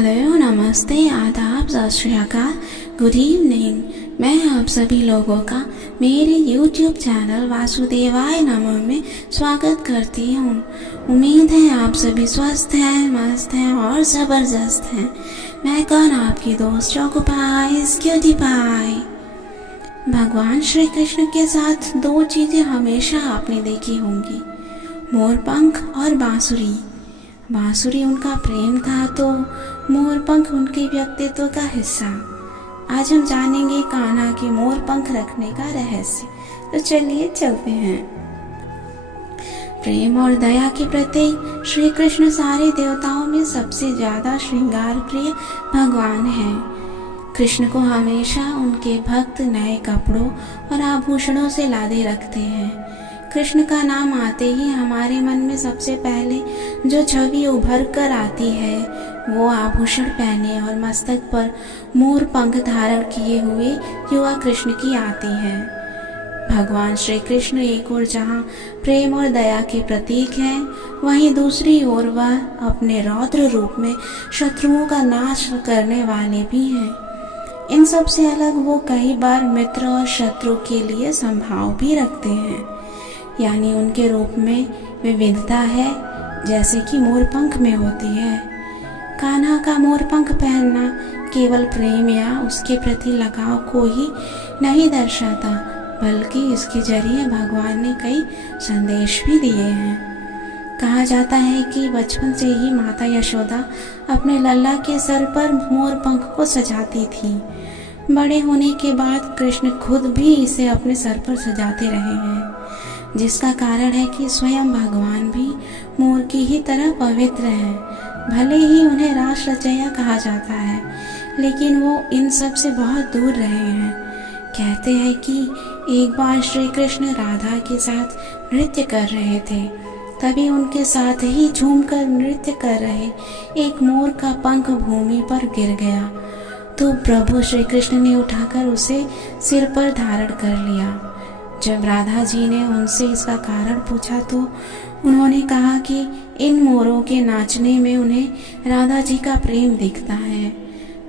Hello, नमस्ते, आदाब, सत श्री अकाल, गुड इवनिंग। मैं आप सभी लोगों का मेरे YouTube चैनल वासुदेवाय नमः में स्वागत करती हूँ। उम्मीद है आप सभी स्वस्थ हैं, मस्त हैं और ज़बरदस्त हैं। मैं कौन, आपकी दोस्त चौकोपाई क्यूटी पाई। भगवान श्री कृष्ण के साथ दो चीज़ें हमेशा आपने देखी होंगी, मोरपंख और बांसुरी। बांसुरी उनका प्रेम था तो मोरपंख उनके व्यक्तित्व का हिस्सा। आज हम जानेंगे कान्हा के मोरपंख रखने का रहस्य। तो चलिए चलते हैं। प्रेम और दया के प्रतीक श्री कृष्ण सारे देवताओं में सबसे ज्यादा श्रृंगार प्रिय भगवान हैं। कृष्ण को हमेशा उनके भक्त नए कपड़ों और आभूषणों से लादे रखते हैं। कृष्ण का नाम आते ही हमारे मन में सबसे पहले जो छवि उभर कर आती है वो आभूषण पहने और मस्तक पर मोर पंख धारण किए हुए युवा कृष्ण की आती है। भगवान श्री कृष्ण एक ओर जहाँ प्रेम और दया के प्रतीक हैं, वहीं दूसरी ओर वह अपने रौद्र रूप में शत्रुओं का नाश करने वाले भी हैं। इन सब से अलग वो कई बार मित्र और शत्रु के लिए संभाव भी रखते हैं, यानी उनके रूप में विविधता है, जैसे कि मोरपंख में होती है। कान्हा का मोरपंख पहनना केवल प्रेम या उसके प्रति लगाव को ही नहीं दर्शाता, बल्कि इसके जरिए भगवान ने कई संदेश भी दिए हैं। कहा जाता है कि बचपन से ही माता यशोदा अपने लल्ला के सर पर मोरपंख को सजाती थी। बड़े होने के बाद कृष्ण खुद भी इसे अपने सर पर सजाते रहे हैं, जिसका कारण है कि स्वयं भगवान भी मोर की ही तरह पवित्र है। भले ही उन्हें रास रचैया कहा जाता है, लेकिन वो इन सब से बहुत दूर रहे हैं। कहते हैं कि एक बार श्री कृष्ण राधा के साथ नृत्य कर रहे थे, तभी उनके साथ ही झूमकर नृत्य कर रहे एक मोर का पंख भूमि पर गिर गया, तो प्रभु श्री कृष्ण ने उठाकर उसे सिर पर धारण कर लिया। जब राधा जी ने उनसे इसका कारण पूछा तो उन्होंने कहा कि इन मोरों के नाचने में उन्हें राधा जी का प्रेम दिखता है।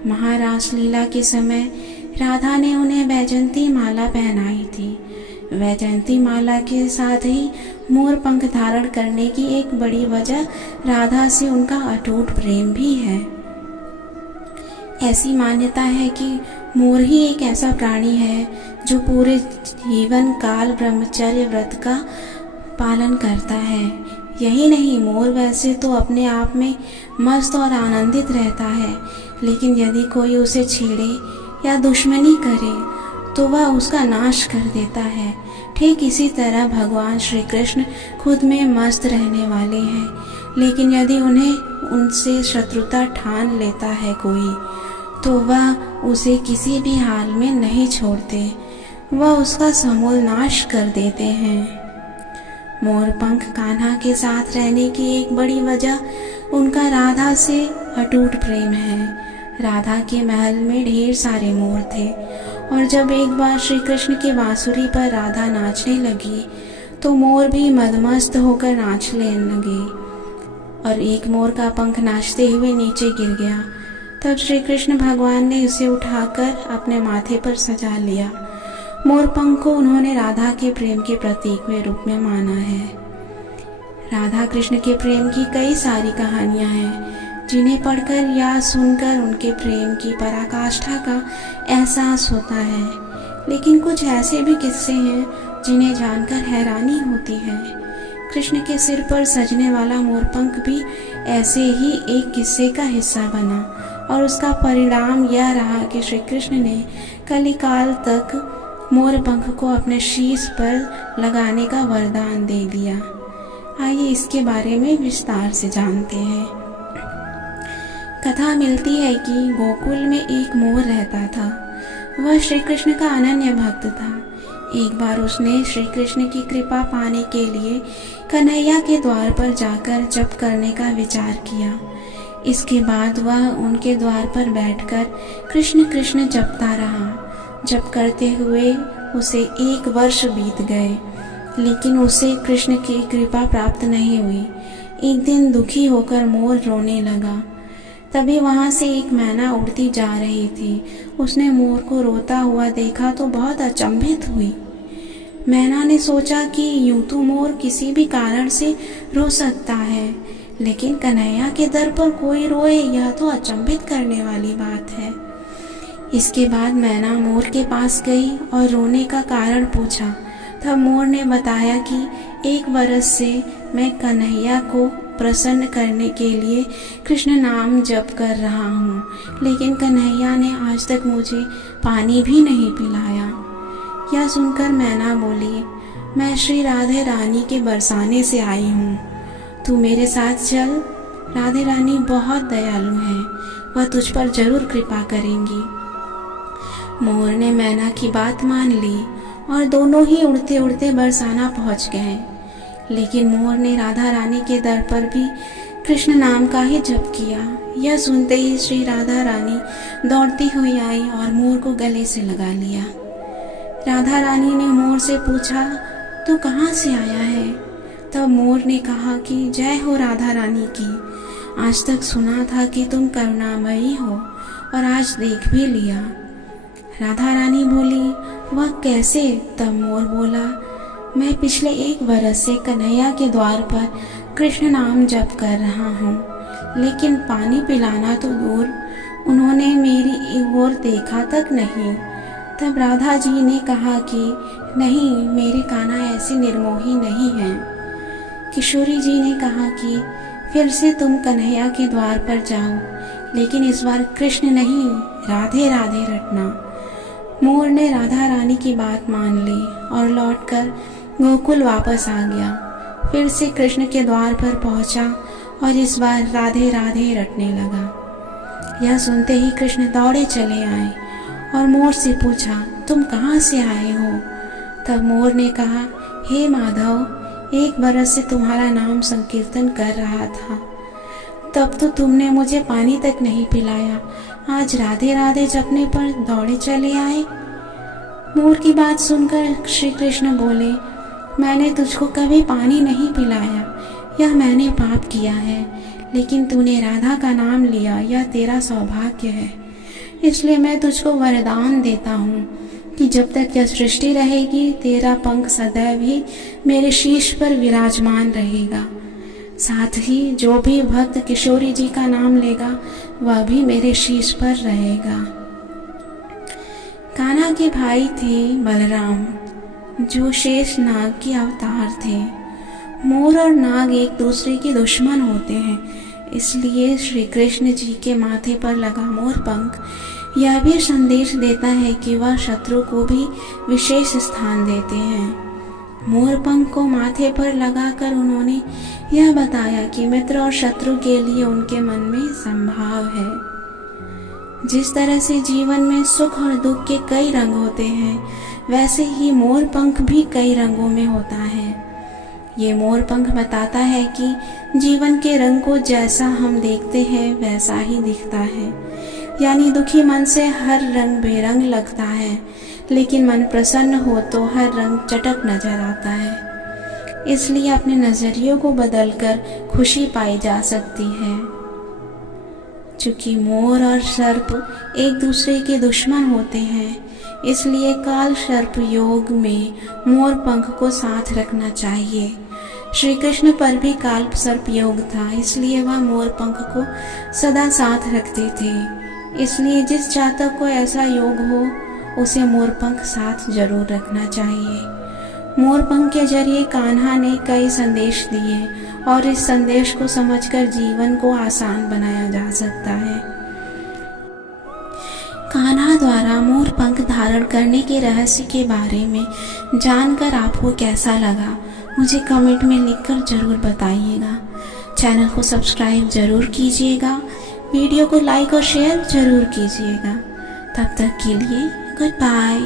महारास लीला के समय राधा ने उन्हें वैजयंती माला पहनाई थी। वैजयंती माला के साथ ही मोर पंख धारण करने की एक बड़ी वजह राधा से उनका अटूट प्रेम भी है। ऐसी मान्यता है कि मोर ही एक ऐसा प्राणी है जो पूरे जीवन काल ब्रह्मचर्य व्रत का पालन करता है। यही नहीं, मोर वैसे तो अपने आप में मस्त और आनंदित रहता है, लेकिन यदि कोई उसे छेड़े या दुश्मनी करे तो वह उसका नाश कर देता है। ठीक इसी तरह भगवान श्री कृष्ण खुद में मस्त रहने वाले हैं, लेकिन यदि उन्हें उनसे शत्रुता ठान लेता है कोई, तो वह उसे किसी भी हाल में नहीं छोड़ते, वह उसका समूल नाश कर देते हैं। मोरपंख कान्हा के साथ रहने की एक बड़ी वजह उनका राधा से अटूट प्रेम है। राधा के महल में ढेर सारे मोर थे, और जब एक बार श्री कृष्ण की बांसुरी पर राधा नाचने लगी तो मोर भी मदमस्त होकर नाचने लगे, और एक मोर का पंख नाचते हुए नीचे गिर गया। तब श्री कृष्ण भगवान ने उसे उठाकर अपने माथे पर सजा लिया। मोरपंख को उन्होंने राधा के प्रेम के प्रतीक में रूप में माना है। राधा कृष्ण के प्रेम की कई सारी कहानियां हैं, जिन्हें पढ़कर या सुनकर उनके प्रेम की पराकाष्ठा का एहसास होता है, लेकिन कुछ ऐसे भी किस्से हैं जिन्हें जानकर हैरानी होती है। कृष्ण के सिर पर सजने वाला मोरपंख भी ऐसे ही एक किस्से का हिस्सा बना, और उसका परिणाम यह रहा कि श्री कृष्ण ने कलिकाल तक मोरपंख को अपने शीश पर लगाने का वरदान दे दिया। आइए इसके बारे में विस्तार से जानते हैं। कथा मिलती है कि गोकुल में एक मोर रहता था। वह श्री कृष्ण का अनन्य भक्त था। एक बार उसने श्री कृष्ण की कृपा पाने के लिए कन्हैया के द्वार पर जाकर जप करने का विचार किया। इसके बाद वह उनके द्वार पर बैठकर कृष्ण कृष्ण जपता रहा। जप करते हुए उसे 1 वर्ष बीत गए, लेकिन उसे कृष्ण की कृपा प्राप्त नहीं हुई। एक दिन दुखी होकर मोर रोने लगा। तभी वहाँ से एक मैना उड़ती जा रही थी। उसने मोर को रोता हुआ देखा तो बहुत अचंभित हुई। मैना ने सोचा कि यूं तो मोर किसी भी कारण से रो सकता है, लेकिन कन्हैया के दर पर कोई रोए, यह तो अचंभित करने वाली बात है। इसके बाद मैना मोर के पास गई और रोने का कारण पूछा। तब मोर ने बताया कि 1 बरस से मैं कन्हैया को प्रसन्न करने के लिए कृष्ण नाम जप कर रहा हूँ, लेकिन कन्हैया ने आज तक मुझे पानी भी नहीं पिलाया। यह सुनकर मैना बोली, मैं श्री राधे रानी के बरसाने से आई हूँ, तू मेरे साथ चल। राधे रानी बहुत दयालु है, वह तुझ पर जरूर कृपा करेंगी। मोर ने मैना की बात मान ली और दोनों ही उड़ते उड़ते बरसाना पहुंच गए। लेकिन मोर ने राधा रानी के दर पर भी कृष्ण नाम का ही जप किया। यह सुनते ही श्री राधा रानी दौड़ती हुई आई और मोर को गले से लगा लिया। राधा रानी ने मोर से पूछा, तू कहाँ से आया है? तब मोर ने कहा कि जय हो राधा रानी की, आज तक सुना था कि तुम करुणामयी हो और आज देख भी लिया। राधा रानी बोली, वह कैसे? तब मोर बोला, मैं पिछले 1 बरस से कन्हैया के द्वार पर कृष्ण नाम जप कर रहा हूँ, लेकिन पानी पिलाना तो दूर, उन्होंने मेरी ओर देखा तक नहीं। तब राधा जी ने कहा कि नहीं, मेरे कान्हा ऐसे निर्मोही नहीं हैं। किशोरी जी ने कहा कि फिर से तुम कन्हैया के द्वार पर जाओ, लेकिन इस बार कृष्ण नहीं, राधे राधे रटना। मोर ने राधा रानी की बात मान ली और लौटकर गोकुल वापस आ गया। फिर से कृष्ण के द्वार पर पहुंचा और इस बार राधे राधे रटने लगा। यह सुनते ही कृष्ण दौड़े चले आए और मोर से पूछा, तुम कहाँ से आए हो? तब मोर ने कहा, हे माधव, 1 बरस से तुम्हारा नाम संकीर्तन कर रहा था, तब तो तुमने मुझे पानी तक नहीं पिलाया, आज राधे राधे जपने पर दौड़े चले आए। मोर की बात सुनकर श्री कृष्ण बोले, मैंने तुझको कभी पानी नहीं पिलाया, यह मैंने पाप किया है, लेकिन तूने राधा का नाम लिया, यह तेरा सौभाग्य है। इसलिए मैं तुझको वरदान देता हूँ कि जब तक यह सृष्टि रहेगी, तेरा पंख सदैव ही मेरे शीश पर विराजमान रहेगा। साथ ही जो भी भक्त किशोरी जी का नाम लेगा, वह भी मेरे शीश पर रहेगा। कान्हा के भाई थे बलराम, जो शेष नाग के अवतार थे। मोर और नाग एक दूसरे के दुश्मन होते हैं, इसलिए श्री कृष्ण जी के माथे पर लगा मोर पंख यह भी संदेश देता है कि वह शत्रु को भी विशेष स्थान देते हैं। मोर पंख को माथे पर लगाकर उन्होंने यह बताया कि मित्र और शत्रु के लिए उनके मन में संभाव है। जिस तरह से जीवन में सुख और दुख के कई रंग होते हैं, वैसे ही मोर पंख भी कई रंगों में होता है। ये मोर पंख बताता है कि जीवन के रंग को जैसा हम देखते हैं वैसा ही दिखता है। यानी दुखी मन से हर रंग बेरंग लगता है, लेकिन मन प्रसन्न हो तो हर रंग चटक नजर आता है। इसलिए अपने नजरियों को बदलकर खुशी पाई जा सकती है। चूंकि मोर और सर्प एक दूसरे के दुश्मन होते हैं, इसलिए काल सर्प योग में मोर पंख को साथ रखना चाहिए। श्री कृष्ण पर भी काल सर्प योग था, इसलिए वह मोर पंख को सदा साथ रखते थे। इसलिए जिस जातक को ऐसा योग हो, उसे मोर पंख साथ जरूर रखना चाहिए। मोर पंख के जरिए कान्हा ने कई संदेश दिए और इस संदेश को समझकर जीवन को आसान बनाया जा सकता है। कान्हा द्वारा मोर पंख धारण करने के रहस्य के बारे में जानकर आपको कैसा लगा, मुझे कमेंट में लिखकर जरूर बताइएगा। चैनल को सब्सक्राइब जरूर कीजिएगा, वीडियो को लाइक और शेयर जरूर कीजिएगा। तब तक के लिए गुड बाय।